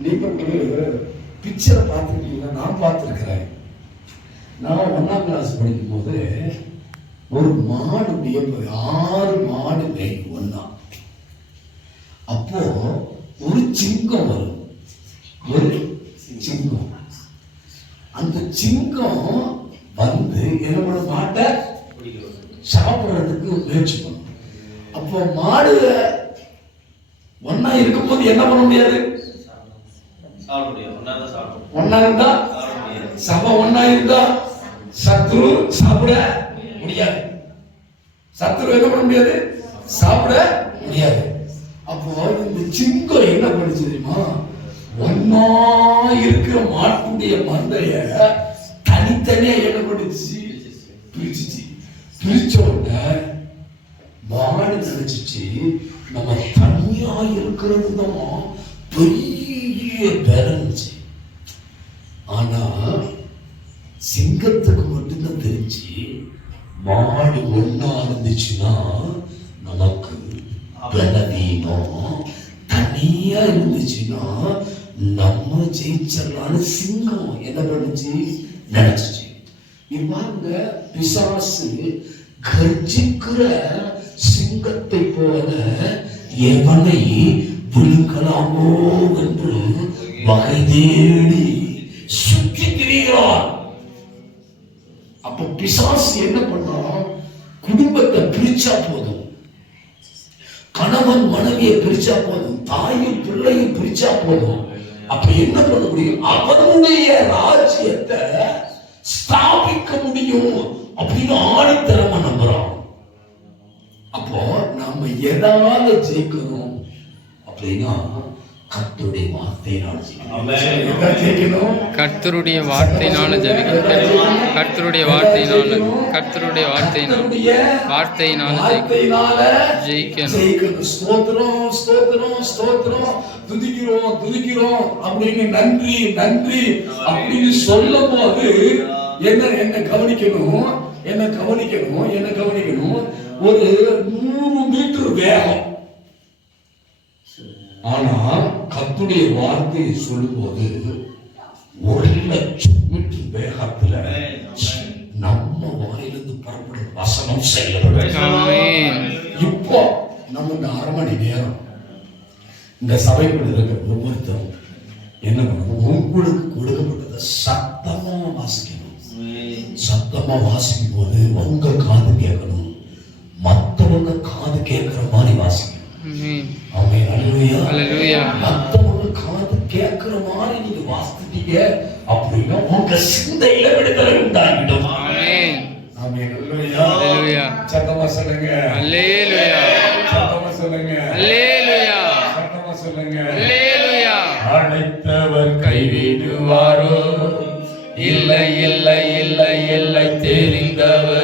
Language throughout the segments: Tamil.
நீங்க ஒரு பிக்சரை பார்த்துருக்கீங்களா? நான் பார்த்துருக்கிறேன். நான் ஒன்றாம் கிளாஸ் படிக்கும் போது ஒரு மாடு மேய்ப்பது ஆறு மாடு மேய்க்கும் ஒன்றா அப்போ ஒரு சிங்கம் வரும். ஒரு சிங்கம். அந்த சிங்கம் வந்து என்னோட மாட்டை சாப்பிட்றதுக்கு முயற்சி பண்ணும். அப்போ மாடு ஒண்ணா இருக்கும்போது என்ன பண்ண முடியாது? ஒண்ணா இருந்தா சபை ஒண்ணா இருந்தா சத்ரு சாப்பிட முடியாது. சத்ரு என்ன பண்ண முடியாது? சாப்பிட முடியாது. அப்போ இந்த சிங்கம் என்ன பண்ணுச்சு தெரியுமா? ஒன்னா இருக்கிற மாட்டுடைய மந்தைய தனித்தனியா என்ன பண்ணுச்சு பிரிச்சுச்சு பிரிச்ச உடனே மாடு நினைச்சிச்சு நம்ம இருக்கிறது தான் பெரிய பேலன்ஸ் ஆனா சிங்கத்துக்கு மட்டும்தான் தெரிஞ்சு மாடு ஒண்ணா இருந்துச்சுன்னா நமக்கு பலவீனம் தனியா இருந்துச்சுன்னா நம்ம ஜெயிச்சிடலாம்னு சிங்கம் என்ன பண்ணுச்சு? நினைச்சிச்சு. இவ்வாங்க பிசாசு கர்ஜிக்கிற சிங்கத்தை போல என் மனை விழுங்கலாமோ என்று வகை தேடி சுற்றி திரிகிறார் அப்ப பிசாசு என்ன பண்ணான் குடும்பத்தை பிரிச்சா போதும். கணவன் மனைவியை பிரிச்சா போதும். தாயும் பிள்ளையும் பிரிச்சா போதும். அப்ப என்ன பண்ண முடியும்? அவனுடைய ராஜ்யத்தை ஸ்தாபிக்க முடியும் அப்படின்னு ஆணித்தரமா நம்புறான். எதாவது ஜெயிக்கணும் அப்படின்னா கத்துடைய வார்த்தையினால ஆமென். ஜெயிக்கணும் ஜெயிக்கணும்? கர்த்தருடைய வார்த்தையினால ஜெபிக்கிறேன் கர்த்தருடைய வார்த்தையினால கர்த்தருடைய வார்த்தையினால வார்த்தையினால வார்த்தையினால ஜெயிக்கணும். ஜெயிக்கணும். ஸ்தோத்திரம் ஸ்தோத்திரம் ஸ்தோத்திரம். துதிக்கிறோம் துதிக்கிறோம். அப்படின்னு நன்றி நன்றி அப்படின்னு சொல்லும் போது என்ன என்ன கவனிக்கணும்? என்ன கவனிக்கணும்? என்ன கவனிக்கணும்? ஒரு நூறு மீட்டர் வேகம். ஆனா கத்துடைய வார்த்தையை சொல்லும்போது ஒரு லட்சம் மீட்டர் வேகத்துல நம்ம வாயிலிருந்து புறப்படுற வசனம் ஆமென். இப்போ நம்ம இந்த அரை மணி நேரம் இந்த சபைக்குள்ள இருக்கிற ஒவ்வொருத்தரும் என்ன பண்ணணும்? உங்களுக்கு கொடுக்கப்பட்டதை சத்தமா வாசிக்கணும். சத்தமா வாசிக்கும் போது உங்க காது கேட்கணும். மத்தவங்க காது கேட்கிற மாதிரி வாசிக்கணும் அவங்க மத்தவங்க காது கேட்கிற மாதிரி நீங்க வாசிட்டீங்க அப்படின்னா உங்க சிந்தையில விடுதலை உண்டாகிடும். சத்தமா சொல்லுங்க. சத்தமா சொல்லுங்க. சத்தமா சொல்லுங்க. அழைத்தவர் கைவிடுவாரோ? இல்லை இல்லை இல்லை இல்லை தெரிந்தவர்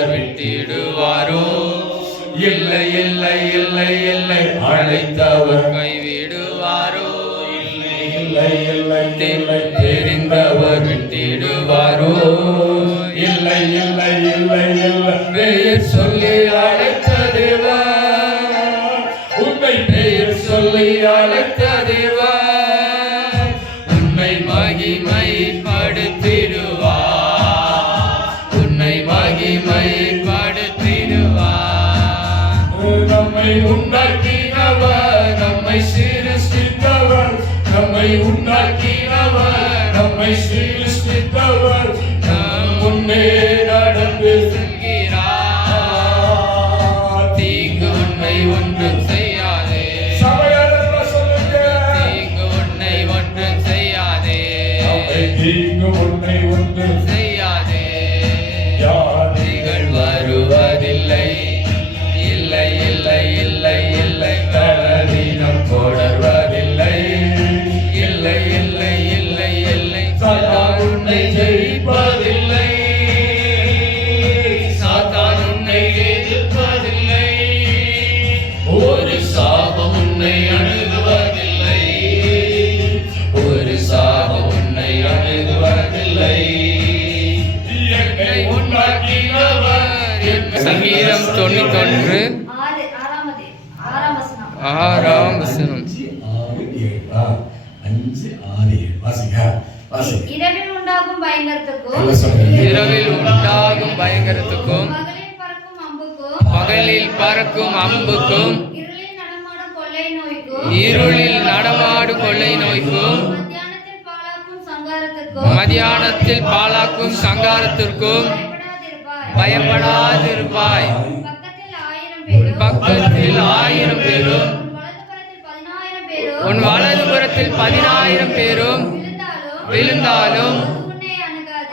இல்லை இல்லை இல்லை. தெரிந்தவர் விட்டிடுவாரோ இல்லை இல்லை இல்லை இல்லை. பெயர் சொல்லி அழைத்த தேவா உண்மை பெயர் சொல்லி அழைத்த தேவா உன்னை மகிமைப்படுத்திடுவார் உன்னை மகிமைப்படுத்திடுவார் நம்மை உண்டாக்கினவர். நம்மை நம்மை உண்டாக்கினவர் நம்மை சங்கீதம் தொண்ணூத்தொன்று. ஆறாம் வசனம். அஞ்சு ஆறு ஏழு? வாசிங்க இரவில் உண்டாகும் பயங்கரத்துக்கும் பகலில் பறக்கும் அம்புக்கும் பகலில் பறக்கும் அம்புக்கும் இருளில் நடமாடும் கொள்ளை நோய்க்கும் மதியானத்தில் பாலாக்கும் சங்காரத்திற்கும் பயப்படாதிருப்பாய். பக்கத்தில் ஆயிரம் பேரும். பக்கத்தில் ஆயிரம் பேரும். உன் வலதுபுறத்தில் பதினாயிரம் பேரும். விழுந்தாலும்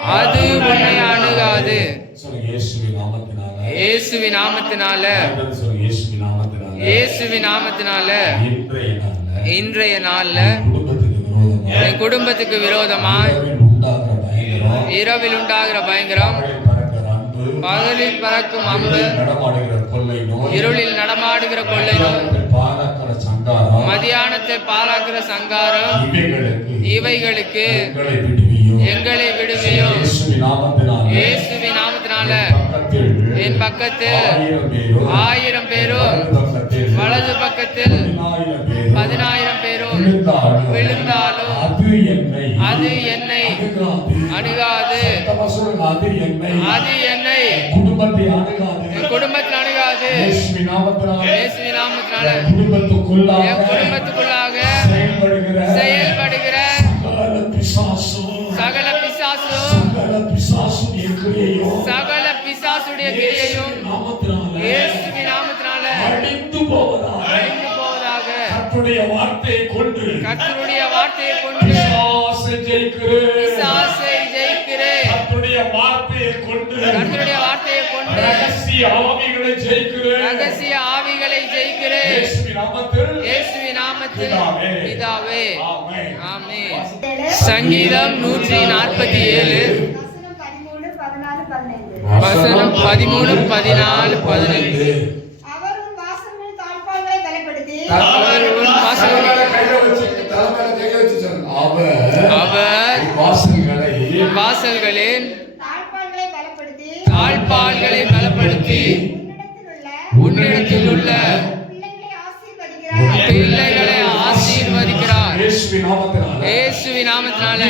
அது உன்னை அணுகாது. இயேசுவி நாமத்தினால. இயேசுவி நாமத்தினால. இன்றைய நாள்ல. என் குடும்பத்துக்கு விரோதமா? இரவில் உண்டாகிற பயங்கரம். இரவில் உண்டாகிற பயங்கரம். பகலில் பறக்கும் அம்பு நடமாடுகிற கொள்ளை நோய் இருளில் நடமாடுகிற கொள்ளை நோய் பாலக்கிற சங்காரம் மதியானத்தை பாலாக்குற சங்காரம் இவைகளுக்கு எங்களை விடுவியும். இயேசுவின் நாமத்தினால என் பக்கத்தில் ஆயிரம் பேரும் வலது பக்கத்தில் பதினாயிரம் பேரும் விழுந்தாலும் விழுந்தாலும் அது என்னை அது என்னை அணுகாது. அது என்னை. அது என்னை. குடும்பத்தை அணுகாது. குடும்பத்தில் அணுகாது. இயேசுவின் நாமத்தினால இயேசுவி நாமத்தினால என் குடும்பத்துக்குள்ளாக செயல்படுகிற செயல்படுகிற சகல பிசாசும் சகல பிசாசும் இருக்கிறையும் சகல பிசாசுடைய கிரியையும் நாமத்தினால இயேசுவி நாமத்தினால அழிந்து போவதாக. அழிந்து போவதாக. கர்த்தருடைய வார்த்தையை கொண்டு கர்த்தருடைய வார்த்தையை கொண்டு பிசாசை ஜெயிக்கிறேன். பிசாசை வார்த்தையை கொண்டு கர்த்தருடைய வார்த்தையை கொண்டு ரகசிய ஆவிகளை ஜெயிக்கிறேன். ரகசிய ஆவிகளை ஜெயிக்கிறேன். இயேசுவின் நாமத்தில். இயேசுவி நாமத்தில். பிதாவே. ஆமென். ஆமென். சங்கீதம் வசனம் பதிமூணு பதினாலு பதினைந்து. அவர் உன் பலப்படுத்தி. அவர் உன் வாசல்களை- தலைமையில கையை வச்சு, தலைமையில கையை வச்சு சொல்லுங்க. அவர் அவர் வாசல்களை வாசல்களின் பலப்படுத்தி உன்னிடத்தில் உள்ள பிள்ளைகளை ஆசீர்வதிக்கிறார். இயேசுவின் நாமத்தினால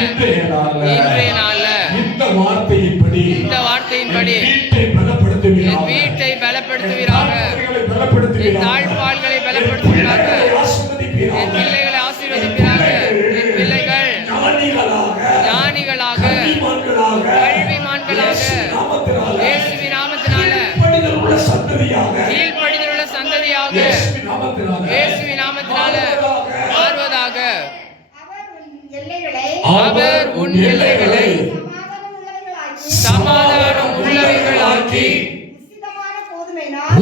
இன்றைய நாள்ல இந்த வார்த்தையின்படி இந்த வார்த்தையின்படி வீட்டை பலப்படுத்துவீராக. வீட்டை பலப்படுத்துவீராக. தாழ்பால்களை சந்ததியாக. கீழ்ப்படிதலுள்ள சந்ததியாக. இயேசுவின் நாமத்தினால. இயேசுவி நாமத்தினால மாறுவதாக அவர் உன் எல்லைகளை அவர் உன் எல்லைகளை சமாதானம் உள்ளவைகளாக்கி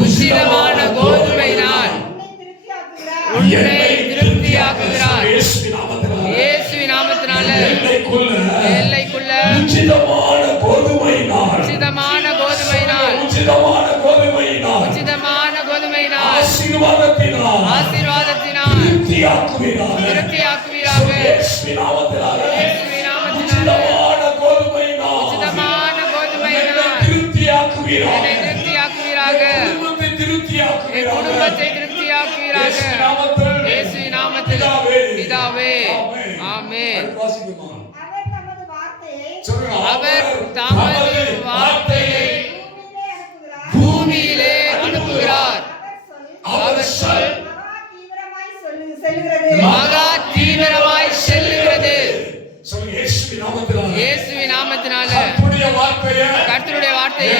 உசிதமான கோதுமையினால் உன்னை திருப்தியாக்குகிறார். இயேசுவின் நாமத்தினால இயேசுவி நாமத்தினால. எல்லைக்குள்ள. எல்லைக்குள்ள. உச்சிதமான கோதுமையினால். உச்சிதமான கோதுமையினால். உச்சிதமான ஆசீர்வாதத்தினால். ஆசீர்வாதத்தினால். திருப்தியாக்குவீராக. திருப்தியாக்குவீராக. இயேசுவின் நாமத்தினால. இயேசுவி நாமத்தினால. உச்சிதமான கோதுமையினால். உச்சிதமான கோதுமையினால். திருப்தியாக்குவீராக. என்னை திருப்தியாக்குவீராக. குடும்பத்தை திருப்தியாக்குவீராக. குடும்பத்தை திருப்தியாக்குவீராக. நாமத்தில். இயேசுவி நாமத்தில். பிதாவே. ஆமென். அவர் தமது வார்த்தையை சொல்லுங்க. அவர் தமது மகா தீவிரமாய் சொல்லு- செல்லுகிறது. இயேசுவின் நாமத்தினால. இயேசுவி நாமத்தினால. கர்த்தருடைய வார்த்தையை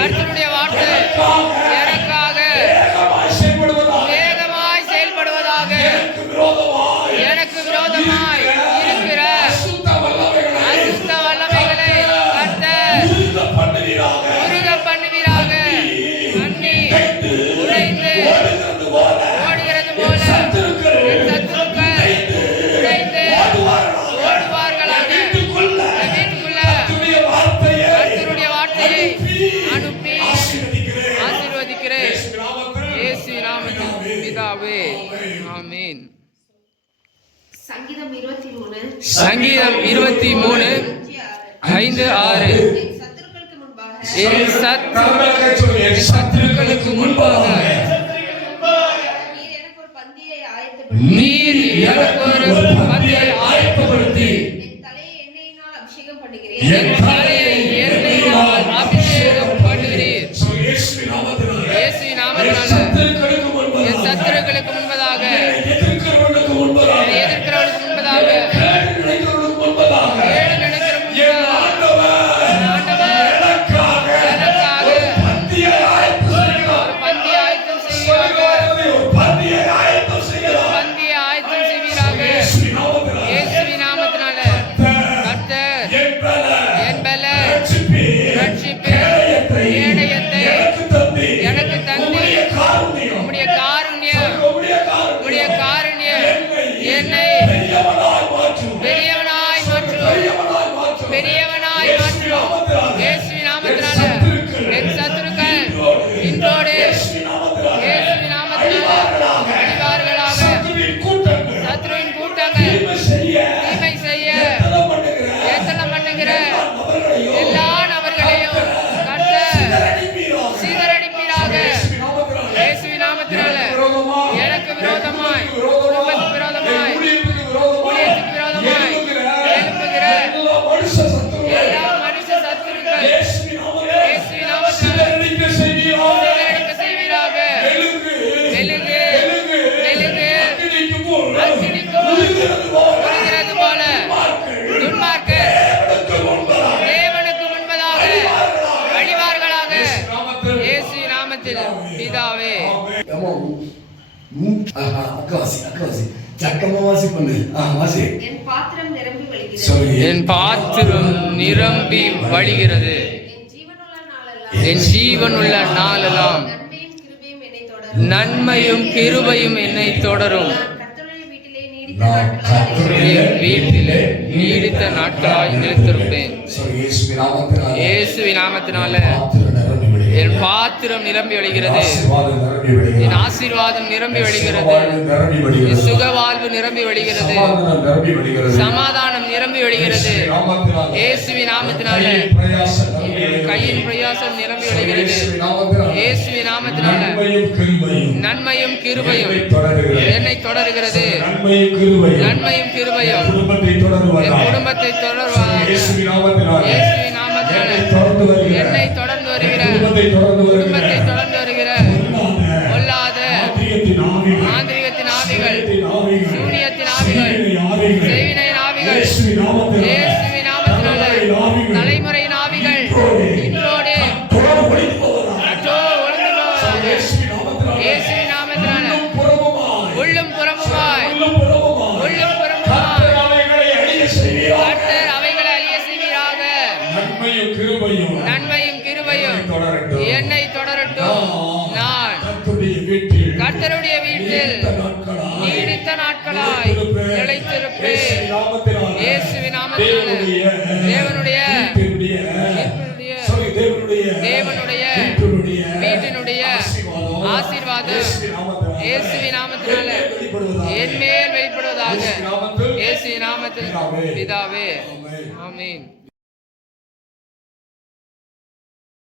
வார்த்தை கர்த்தருடைய வார்த்தை. பிதாவின் பிதாவே. ஆமீன். சங்கீதம் இருபத்தி மூணு. ஐந்து ஆறு. என் சத்துருக்களுக்கு முன்பாக. நீர் எனக்கு ஒரு பந்தியை ஆயத்தப்படுத்தி. என் தலையை என் பாத்திரம் நிரம்பி வழிகிறது. என் பாத்திரம் ஜீவன் உள்ள நாளெல்லாம். நன்மையும் கிருபையும் என்னை தொடரும். வீட்டிலே நீடித்த நாட்களாய் நிலைத்திருப்பேன் இயேசுவி நாமத்தினால. என் பாத்திரம் நிரம்பி வழிகிறது. என் ஆசீர்வாதம் நிரம்பி வழிகிறது. என் சுக வாழ்வு நிரம்பி வழிகிறது. சமாதானம் நிரம்பி வழிகிறது. ஏசுவி நாமத்தினால. கையின் பிரயாசம் நிரம்பி வழிகிறது. ஏசுவி நாமத்தினால. நன்மையும் கிருபையும். என்னை தொடருகிறது. நன்மையும் கிருபையும். என் குடும்பத்தை தொடர்வாக இயேசுவி நாமத்தினால. என்னை தொடர் குடும்பத்தை தொடர்ந்து வருகிற பொல்லாத ஆந்திரிகத்தின் ஆவிகள் சூனியத்தின் ஆவிகள் ஆவிகள் கர்த்தருடைய வீட்டில் நீடித்த நாட்களாய் நிலைத்திருப்பே இயேசுவின் நாமத்தினால. தேவனுடைய தேவனுடைய வீட்டினுடைய ஆசீர்வாதம். இயேசுவின் நாமத்தினால. என் மேல் வெளிப்படுவதாக. இயேசுவின் நாமத்தில். பிதாவே. ஆமீன்.